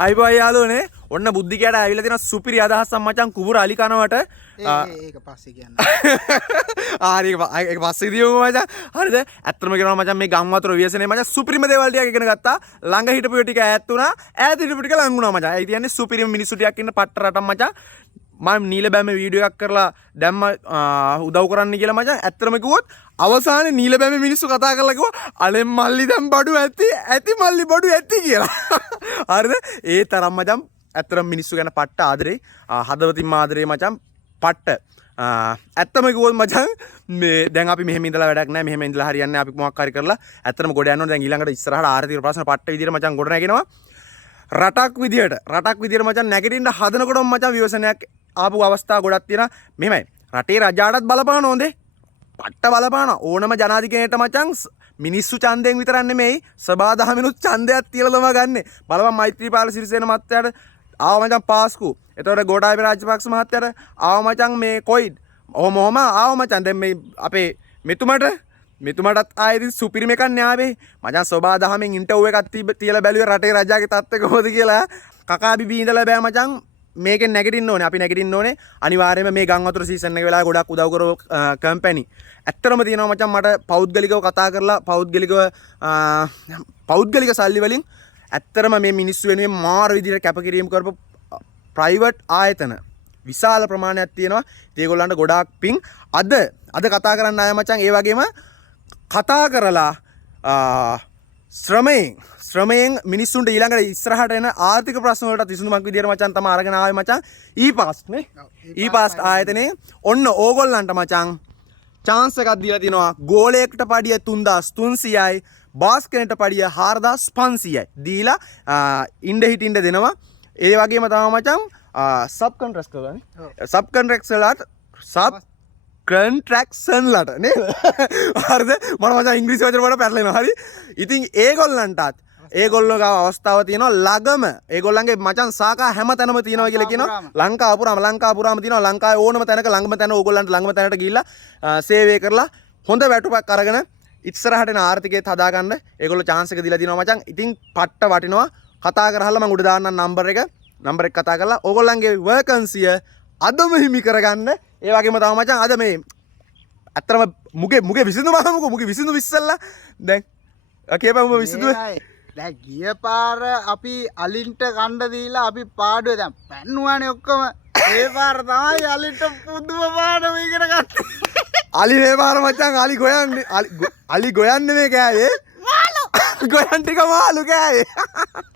අයිබෝයි යාළුවනේ ඔන්න බුද්ධිකයට ඇවිල්ලා තියෙන සුපිරි අදහසක් මචං කුඹුර අලි කනවට ඒක පස්සේ කියන්න. හරි ඒක පස්සේ දියුම මචං හරිද ඇත්තටම කියනවා මචං මේ ගම් වතුර ව්‍යසනේ මචං සුපිරිම දේවල් ටිකක් ඉගෙන ගත්තා ළඟ හිටපු ටික ඈත් වුණා ඈත හිටපු ටික ළඟ වුණා මචං ඒ කියන්නේ සුපිරිම මිනිස්සු ටිකක් ඉන්න පට්ට රටක් මචං මම නීල බෑමේ වීඩියෝ එකක් කරලා දැම්ම උදව් කරන්න කියලා මචං ඇත්තටම කිව්වොත් අවසානයේ නීල බෑමේ මිනිස්සු කතා කරලා කිව්වා අලෙන් මල්ලි දැන් බඩු ඇති මල්ලි බඩු ඇති කියලා හරිද ඒ තරම් මචං ඇත්තටම මිනිස්සු ගැන පට්ට ආදරේ හදවතින්ම ආදරේ මචං පට්ට ඇත්තම කිව්වොත් මචං මේ දැන් අපි මෙහෙම ඉඳලා වැඩක් නැහැ මෙහෙම ඉඳලා හරියන්නේ නැහැ අපි මොකක් හරි කරලා ඇත්තටම ගොඩ යන්න ඕනේ දැන් ඊළඟට ඉස්සරහට ආර්ථික ප්‍රශ්න පට්ට විදියට මචං ගොඩ නැගෙනවා රටක් විදියට මචං නැගිටින්න හදනකොටම මචං විවසනයක් ආපු අවස්ථා ගොඩක් තියෙනවා මෙහෙමයි රටේ රජාටත් බලපාන හොඳේ පට්ට බලපාන ඕනම ජනාධිපතිගෙනෙක්ට මචං මිනිස්සු ඡන්දයෙන් විතරක් නෙමෙයි සභාදහමිනුත් ඡන්දයක් තියලා තමයි ගන්නෙ බලපන් මෛත්‍රීපාල සිරිසේන මහත්තයාට ආව මචං පාස්කු එතකොට ගෝඨාභය රාජපක්ෂ මහත්තයාට ආව මචං මේ කොයිඩ් ඔහොම ආව මචං දැන් මේ අපේ මෙතුමටත් ආයෙත් සුපිරිම එකක් න්යාවේ මචං සභාදහමෙන් ඉන්ටර්වයුව එකක් තියලා බැලුවේ රටේ රජාගේ තත්ත්වය කොහොමද කියලා කකා බිබී ඉඳලා බෑ මචං මේකෙන් නැගිටින්න ඕනේ අපි නැගිටින්න ඕනේ අනිවාර්යයෙන්ම මේ ගම් වතුර සීසන් එක වෙලාවේ ගොඩක් උදව් කරව කම්පැනි ඇත්තටම තියෙනවා මචං මට පෞද්ගලිකව කතා කරලා පෞද්ගලික සල්ලි වලින් ඇත්තටම මේ මිනිස්සු වෙනුවෙන් මාර විදිහට කැපකිරීම කරපු ප්‍රයිවට් ආයතන විශාල ප්‍රමාණයක් තියෙනවා ඒගොල්ලන්ට ගොඩාක් පිං අද කතා කරන්න ආය මචං ඒ වගේම කතා කරලා ශ්‍රමයෙන් මිනිස්සුන්ට ඊළඟට ඉස්සරහට එන ආර්ථික ප්‍රශ්න වලට විසඳුමක් විදියට මචං තමයි අරගෙන ආවේ මචං ඊපාස් නේ ඊපාස් ආයතනේ ඔන්න ඕගොල්ලන්ට මචං chance එකක් දීලා තිනවා ගෝලයකට පඩිය 3300යි බාස් කෙනෙක්ට පඩිය 4500යි දීලා ඉන්න හිටින්න දෙනවා ඒ වගේම තමයි මචං සබ් කොන්ට්‍රැක්ට් කරලානේ සබ් කොන්ට්‍රැක්ට්ස්ලට නේද හරිද මම මචං ඉංග්‍රීසි වචන වලට පැටලෙනවා හරි ඉතින් ඒගොල්ලන්ටත් ඒගොල්ලෝ ගාව අවස්ථාව තියෙනවා ළඟම ඒගොල්ලන්ගේ මචං සාකා හැම තැනම තියෙනවා කියලා කියනවා ලංකාව පුරාම තියෙනවා ලංකාවේ ඕනම තැනක ළඟම තැන ඕගොල්ලන්ට ළඟම තැනට ගිහිල්ලා සේවය කරලා හොඳ වැටුපක් අරගෙන ඉස්සරහට එන ආර්ථිකයත් හදාගන්න ඒගොල්ලෝ chance එක දීලා තියෙනවා මචං ඉතින් පට්ට වටිනවා කතා කරහලා මම උඩ දාන්නම් නම්බර් එක කතා කරලා ඕගොල්ලන්ගේ වර්කන්සිය අදම හිමි කරගන්න ඒ වගේම තමයි මචං අද මේ අත්‍තරම මුගේ විසඳුමහමුකෝ මුගේ විසඳු විශ්සල්ලා දැන් කියපම විසඳුව දැන් ගිය පාර අපි අලින්ට කණ්ඩ දීලා අපි පාඩුවේ දැන් පැන්නුවානේ ඔක්කොම ඒ පාර තමයි අලින්ට පුදුම පාඩම ඉගෙන ගත්තේ අලි මේ පාර මචං අලි ගොයන්නේ මේ කෑවේ මාළු ගොයන් ටික මාළු කෑවේ